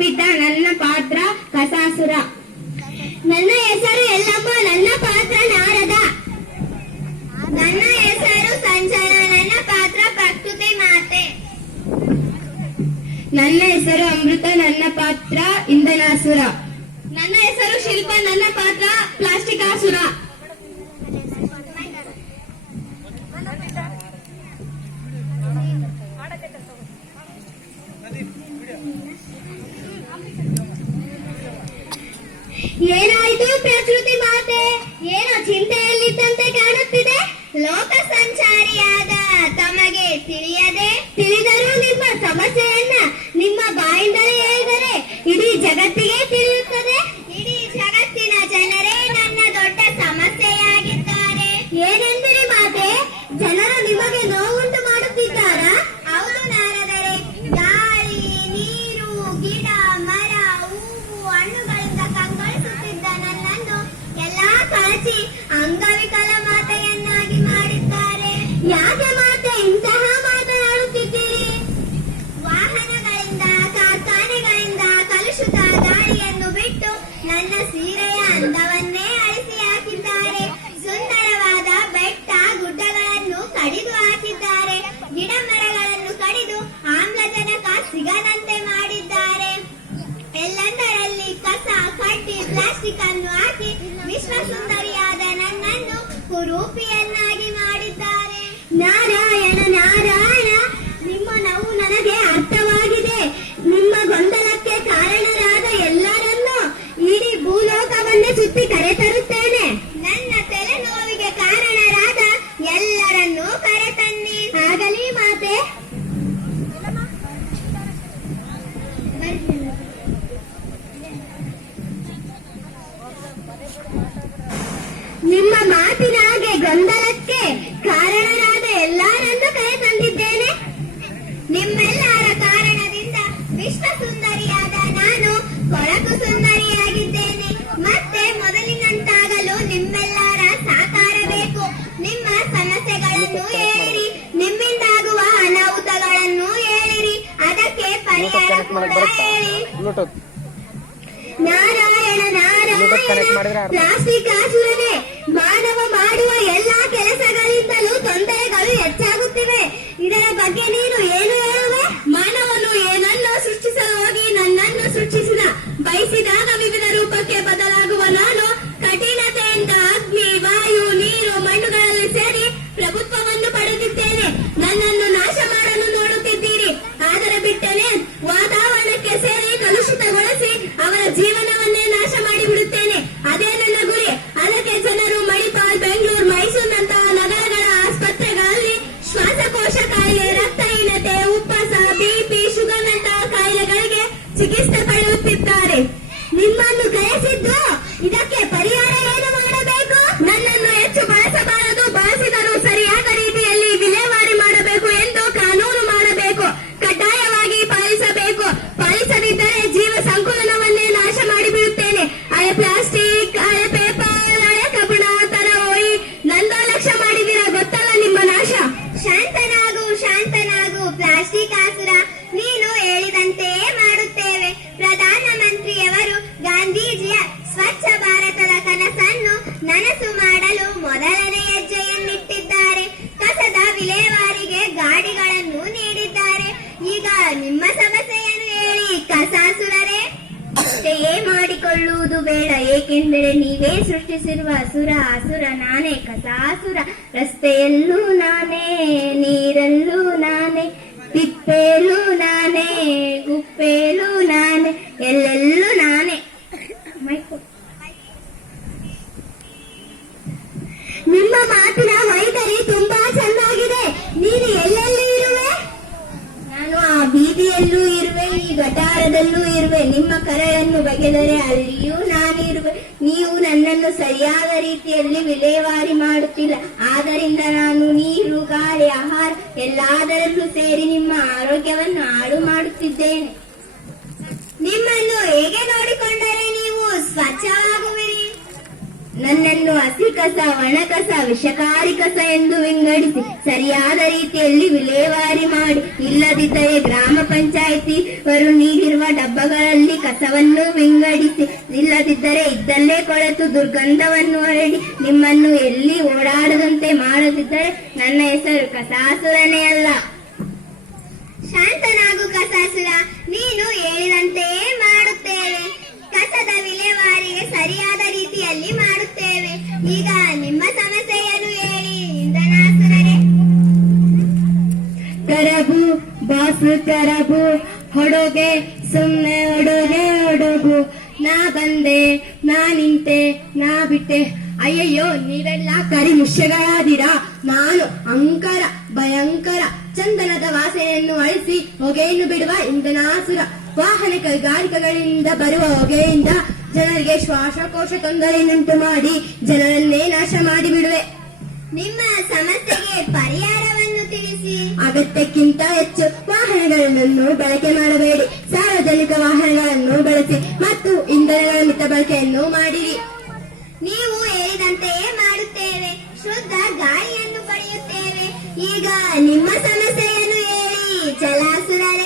ತಪ್ಪಿದ್ದ ನನ್ನ ಪಾತ್ರ ಕಸಾಸುರ. ನನ್ನ ಹೆಸರು ಎಲ್ಲಮ್ಮ, ನನ್ನ ಪಾತ್ರ ನಾರದ. ನನ್ನ ಹೆಸರು ಸಂಜನ, ನನ್ನ ಪಾತ್ರ ಪ್ರಕೃತಿ ಮಾತೆ. ನನ್ನ ಹೆಸರು ಅಮೃತ, ನನ್ನ ಪಾತ್ರ ಇಂಧನಾಸುರ. ನನ್ನ ಹೆಸರು ಶಿಲ್ಪ, ನನ್ನ ಪಾತ್ರ ಪ್ಲಾಸ್ಟಿಕಾಸುರ. ಏನಾಯಿತು ಪ್ರಕೃತಿ ಮಾತೆ? ಏನೋ ಚಿಂತೆಯಲ್ಲಿದ್ದಂತೆ ಕಾಣುತ್ತಿದೆ. ಲೋಕ ಸಂಚಾರಿಯಾದ ತಮಗೆ ತಿಳಿದರೂ ನಿಮ್ಮ ಸಮಸ್ಯೆಯನ್ನ ನಿಮ್ಮ ಬಾಯಿಂದಲೇ ಹೇಳಿದರೆ ಇಡೀ ಜಗತ್ತಿಗೆ ತಿಳಿಯುತ್ತದೆ. ಇಡೀ ಜಗತ್ತಿನ ಜನರೇ ನನ್ನ ದೊಡ್ಡ ಸಮಸ್ಯೆಯಾಗಿದ್ದಾರೆ. ಏನೆಂದರೆ ಮಾತೆ, ಜನರು ನಿಮಗೆ ನೋವುಂಟು ಮಾಡುತ್ತಿದ್ದಾರಾ? ಹೌದು ನಾರದರೆ, ಗಾಳಿ, ನೀರು, ಗಿಡ, ಮರ, ಹೂವು, ಹಣ್ಣುಗಳಿಂದ ಕಂಗೊಳಿಸುತ್ತಿದ್ದ ನನ್ನನ್ನು ಎಲ್ಲಾ ಕಳಚಿ ಅಂಗವಿಕಲ ಮಾತೆಯನ್ನಾಗಿ ಮಾಡಿದ್ದಾರೆ. ಯಾಕೆ ಮಾತೆ ಇಂತಹ ಮಾತನಾಡುತ್ತಿದ್ದೀರಿ? ವಾಹನಗಳಿಂದ, ಕಾರ್ಖಾನೆಗಳಿಂದ ಕಲುಷಿತ ಗಾಳಿಯನ್ನು ಬಿಟ್ಟು ನನ್ನ ಸೀರೆಯ ಅಂದವನ್ನೇ ಅಳಿಸಿ ಹಾಕಿದ್ದಾರೆ. ಸುಂದರವಾದ ಬೆಟ್ಟ ಗುಡ್ಡಗಳನ್ನು ಕಡಿದು ಹಾಕಿದ್ದಾರೆ. ಗಿಡ ಮರಗಳನ್ನು ಕಡಿದು ಆಮ್ಲಜನಕ ಸಿಗದಂತೆ ಮಾಡಿದ್ದಾರೆ. ಎಲ್ಲೆಂದರಲ್ಲಿ ಕಸ, ಕಡ್ಡಿ, ಪ್ಲಾಸ್ಟಿಕ್ ಅನ್ನು ಹಾಕಿ ವಿಶ್ವ ಸುಂದರಿಯಾದ ನನ್ನನ್ನು ಕುರೂಪಿಯನ್ನಾಗಿ ಮಾಡಿದ್ದಾರೆ. ನಾರಾಯಣ ನಾರಾಯಣ, ನಿಮ್ಮ ನೋವು ನನಗೆ ಅರ್ಥವಾಗಿದೆ. ನಿಮ್ಮ ಗೊಂದಲಕ್ಕೆ ಕಾರಣರಾದ ಎಲ್ಲರನ್ನೂ ಇಡೀ ಭೂಲೋಕವನ್ನೇ ಸುತ್ತಿ ಕರೆತರುತ್ತೇನೆ. ನನ್ನ ತಲೆನೋವಿಗೆ ಕಾರಣರಾದ ಎಲ್ಲರನ್ನೂ ಕರೆತನ್ನಿ. ಆಗಲಿ ಮಾತೆ. ನಿಮ್ಮ ಮಾತಿನ ಹಾಗೆ ಗೊಂದಲಕ್ಕೆ ಕಾರಣರಾದ ಎಲ್ಲರನ್ನೂ ಕರೆ ತಂದಿದ್ದೇನೆ. ನಿಮ್ಮೆಲ್ಲರ ಕಾರಣದಿಂದ ವಿಶ್ವ ಸುಂದರಿಯಾದ ನಾನು ಕೊಳಕು ಸುಂದರಿಯಾಗಿದ್ದೇನೆ. ಮತ್ತೆ ಮೊದಲಿನಂತಾಗಲು ನಿಮ್ಮೆಲ್ಲರ ಸಹಕಾರ ಬೇಕು. ನಿಮ್ಮ ಸಮಸ್ಯೆಗಳನ್ನು ಹೇಳಿರಿ, ನಿಮ್ಮಿಂದಾಗುವ ಅನಾಹುತಗಳನ್ನು ಹೇಳಿರಿ, ಅದಕ್ಕೆ ಪರಿಹಾರ ಕೂಡ ಹೇಳಿ. ನಾರಾಯಣ ನಾರಾಯಣ, ಪ್ಲಾಸ್ಟಿಕಾಸುರನೇ, ಮಾನವ ಮಾಡುವ ಎಲ್ಲಾ ಕೆಲಸಗಳಿಂದಲೂ ತೊಂದರೆಗಳು ಹೆಚ್ಚಾಗುತ್ತಿವೆ. ಇದರ ಬಗ್ಗೆ ನೀನು ಏನು ಹೇಳುವೆ? ಮಾನವನು ಏನನ್ನೋ ಸೃಷ್ಟಿಸಲು ಹೋಗಿ ನನ್ನನ್ನು ಸೃಷ್ಟಿಸಿದ. ಬಯಸಿದಾಗ ವಿವಿಧ ರೂಪಕ್ಕೆ ಬದಲಾಗುವ ನಾನು ಕಠಿಣತೆಯಿಂದ ಅಗ್ನಿ, ವಾಯು, ನೀರು, ಮಣ್ಣುಗಳಲ್ಲಿ ಸೇರಿ ಪ್ರಭುತ್ವವನ್ನು ಪಡೆದಿದ್ದೇನೆ. ನನ್ನನ್ನು ನಾಶ ಮಾಡಲು ನೋಡುತ್ತಿದ್ದೀರಿ. ಆದರೆ ಬಿಟ್ಟನೆ ವಾತಾವರಣಕ್ಕೆ ಸೇರಿ ಕಲುಷಿತಗೊಳಿಸಿ ಅವರ ಜೀವನವನ್ನೇ ನಾಶ ಮಾಡಿಬಿಡುತ್ತೇನೆ. ಅದೇ ನನ್ನ ಗುರಿ. ಅದಕ್ಕೆ ಜನರು ಮಣಿಪಾಲ್, ಬೆಂಗಳೂರು, ಮೈಸೂರಿನಂತಹ ನಗರಗಳ ಆಸ್ಪತ್ರೆಗಳಲ್ಲಿ ಶ್ವಾಸಕೋಶ ಕಾಯಿಲೆ, ರಕ್ತಹೀನತೆ, ಉಪ್ಪಸ, ಬಿಪಿ, ಶುಗರ್ನಂತಹ ಕಾಯಿಲೆಗಳಿಗೆ ಚಿಕಿತ್ಸೆ ಪಡೆಯುತ್ತಿದ್ದಾರೆ. ನಿಮ್ಮನ್ನು ಕರೆಸಿದ್ದು ಇದಕ್ಕೆ ಪರಿಹಾರ ಏನು ಮಾಡಬೇಕು? ನನ್ನನ್ನು ಹೆಚ್ಚು ಬಳಸಬಾರದು, ಬಳಸಿದರೂ ಸರಿಯಾದ ರೀತಿಯಲ್ಲಿ ವಿಲೇವಾರಿ ಮಾಡಬೇಕು ಎಂದು ಕಾನೂನು ಮಾಡಬೇಕು, ಕಡ್ಡಾಯವಾಗಿ ಪಾಲಿಸಬೇಕು. ಪಾಲಿಸದಿದ್ದರೆ ಜೀವ ಸಂಕುಲನವನ್ನೇ ನಾಶ ಮಾಡಿಬಿಡುತ್ತೇನೆ. ಹಳೆ ಪ್ಲಾಸ್ಟಿಕ್, ಹಳೆ ಪೇಪರ್, ಹಳೆ ಕಬ್ಬಣ, ತರವೋಯಿ ನಂದೋ ಲಕ್ಷ್ಯ ಮಾಡಿದಿರ, ಗೊತ್ತಲ್ಲ ನಿಮ್ಮ ನಾಶ. ಶಾಂತನಾಗು ಶಾಂತನಾಗು ಪ್ಲಾಸ್ಟಿಕಾಸುರ, ನೀನು ಹೇಳಿದಂತೆಯೇ ಮಾಡುತ್ತೇವೆ. ಪ್ರಧಾನಮಂತ್ರಿಯವರು ಗಾಂಧೀಜಿಯ ಸ್ವಚ್ಛ ಭಾರತದ ಕನಸನ್ನು ನನಸು ಮಾಡಲು ಮೊದಲನೇ ಹೆಜ್ಜೆಯನ್ನಿಟ್ಟಿದ್ದಾರೆ. ಕಸದ ವಿಲೇವಾರಿಗೆ ಗಾಡಿಗಳನ್ನು ನೀಡಿದ್ದಾರೆ. ಈಗ ನಿಮ್ಮ ಸಮಸ್ಯೆಯನ್ನು ಹೇಳಿ ಕಸಾಸುರರೇ. ಅಷ್ಟೆಯೇ ಮಾಡಿಕೊಳ್ಳುವುದು ಬೇಡ, ಏಕೆಂದರೆ ನೀವೇ ಸೃಷ್ಟಿಸಿರುವ ಅಸುರ ನಾನೇ ಕಸಾಸುರ. ರಸ್ತೆಯಲ್ಲೂ ನಾನೇ, ನೀರಲ್ಲೂ ನಾನೇ, ತಿಪ್ಪೇಲೂ ನಾನೇ, ಗುಪ್ಪೇಲೂ ನಾನೇ, ಎಲ್ಲೆಲ್ಲೂ ನಾನೇ. ನಿಮ್ಮ ಮಾತಿನ ವೈಖರಿ ತುಂಬಾ ಚೆನ್ನಾಗಿದೆ. ನೀನು ಎಲ್ಲೆಲ್ಲೂ ಇರುವೆ? ನಾನು ಆ ಬೀದಿಯಲ್ಲೂ ಇರುವೆ, ಈ ಗಟಾರದಲ್ಲೂ ಇರುವೆ. ನಿಮ್ಮ ಕರೆಯನ್ನು ಬಗೆದರೆ ಅಲ್ಲಿಯೂ ನಾನಿರುವೆ. ನೀವು ನನ್ನನ್ನು ಸರಿಯಾದ ರೀತಿಯಲ್ಲಿ ವಿಲೇವಾರಿ ಮಾಡುತ್ತಿಲ್ಲ. ಆದ್ದರಿಂದ ನಾನು ನೀರು, ಗಾಳಿ, ಆಹಾರ ಎಲ್ಲದರಲ್ಲೂ ಸೇರಿ ನಿಮ್ಮ ಆರೋಗ್ಯವನ್ನು ಹಾಳು ಮಾಡುತ್ತಿದ್ದೇನೆ. ನಿಮ್ಮನ್ನು ಹೇಗೆ ನೋಡಿಕೊಂಡರೆ ನೀವು ಸ್ವಚ್ಛವಾಗುವಿರಿ? ನನ್ನನ್ನು ಹಸಿ ಕಸ, ಒಣ ಕಸ, ವಿಷಕಾರಿ ಕಸ ಎಂದು ವಿಂಗಡಿಸಿ ಸರಿಯಾದ ರೀತಿಯಲ್ಲಿ ವಿಲೇವಾರಿ ಮಾಡಿ. ಇಲ್ಲದಿದ್ದರೆ ಗ್ರಾಮ ಪಂಚಾಯಿತಿ ಅವರು ನೀಡಿರುವ ಡಬ್ಬಗಳಲ್ಲಿ ಕಸವನ್ನು ವಿಂಗಡಿಸಿ. ಇಲ್ಲದಿದ್ದರೆ ಇದ್ದಲ್ಲೇ ಕೊಳೆತು ದುರ್ಗಂಧವನ್ನು ಹರಡಿ ನಿಮ್ಮನ್ನು ಎಲ್ಲಿ ಓಡಾಡದಂತೆ ಮಾಡದಿದ್ದರೆ ನನ್ನ ಹೆಸರು ಕಸಾಸುರನೇ ಅಲ್ಲ. ಶಾಂತನಾಗು ಕಸಾಸುರ, ನೀನು ಹೇಳಿದಂತೆಯೇ ಮಾಡುತ್ತೇವೆ. ಕಸದ ವಿಲೇವಾರಿಗೆ ಸರಿಯಾದ ರೀತಿಯಲ್ಲಿ ಮಾಡುತ್ತೇವೆ. ಈಗ ನಿಮ್ಮ ಸಮಸ್ಯೆಯನ್ನು ಹೇಳಿ ಇಂಧನಾಸುರರೇ. ಕರಬು ಬಾಸು ಕರಬು, ಹೊಡೋಗೆ ಸುಮ್ನೆ ಹೊಡೋಗು. ನಾ ಬಂದೆ, ನಾ ನಿಂತೆ, ನಾ ಬಿಟ್ಟೆ. ಅಯ್ಯಯ್ಯೋ, ನೀವೆಲ್ಲ ಕರಿ ಮುಷ್ಯಗಳಾದಿರಾ. ನಾನು ಅಂಕರ ಭಯಂಕರ ಚಂದನದ ವಾಸನೆಯನ್ನು ಅಳಿಸಿ ಹೊಗೆಯನ್ನು ಬಿಡುವ ಇಂಧನಾಸುರ. ವಾಹನ ಕೈಗಾರಿಕೆಗಳಿಂದ ಬರುವ ಹೊಗೆಯಿಂದ ಜನರಿಗೆ ಶ್ವಾಸಕೋಶ ತೊಂದರೆಯನ್ನುಂಟು ಮಾಡಿ ಜನರನ್ನೇ ನಾಶ ಮಾಡಿಬಿಡುವೆ. ನಿಮ್ಮ ಸಮಸ್ಯೆಗೆ ಪರಿಹಾರವನ್ನು ತಿಳಿಸಿ. ಅಗತ್ಯಕ್ಕಿಂತ ಹೆಚ್ಚು ವಾಹನಗಳನ್ನು ಬಳಕೆ ಮಾಡಬೇಡಿ. ಸಾರ್ವಜನಿಕ ವಾಹನಗಳನ್ನು ಬಳಸಿ ಮತ್ತು ಇಂಧನಗಳ ಮಿತ ಬಳಕೆಯನ್ನು ಮಾಡಿರಿ. ನೀವು ಹೇಳಿದಂತೆಯೇ ಮಾಡುತ್ತೇವೆ. ಶುದ್ಧ ಗಾಳಿಯನ್ನು ಪಡೆಯುತ್ತೇವೆ. ಈಗ ನಿಮ್ಮ ಸಮಸ್ಯೆಯನ್ನು ಹೇಳಿ ಜಲಾಸುರರೇ.